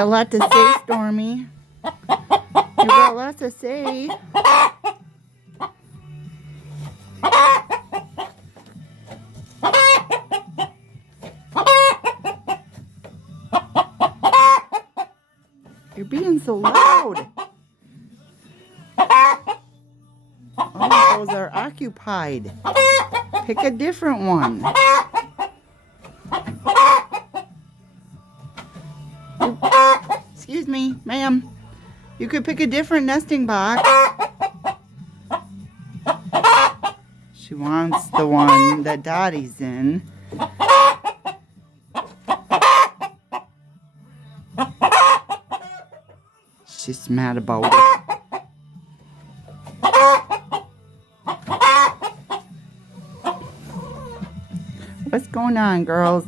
got a lot to say, Stormy. You got a lot to say. You're being so loud. Oh, those are occupied. Pick a different one. Excuse me, ma'am. You could pick a different nesting box. She wants the one that Dottie's in. She's mad about it. What's going on, girls?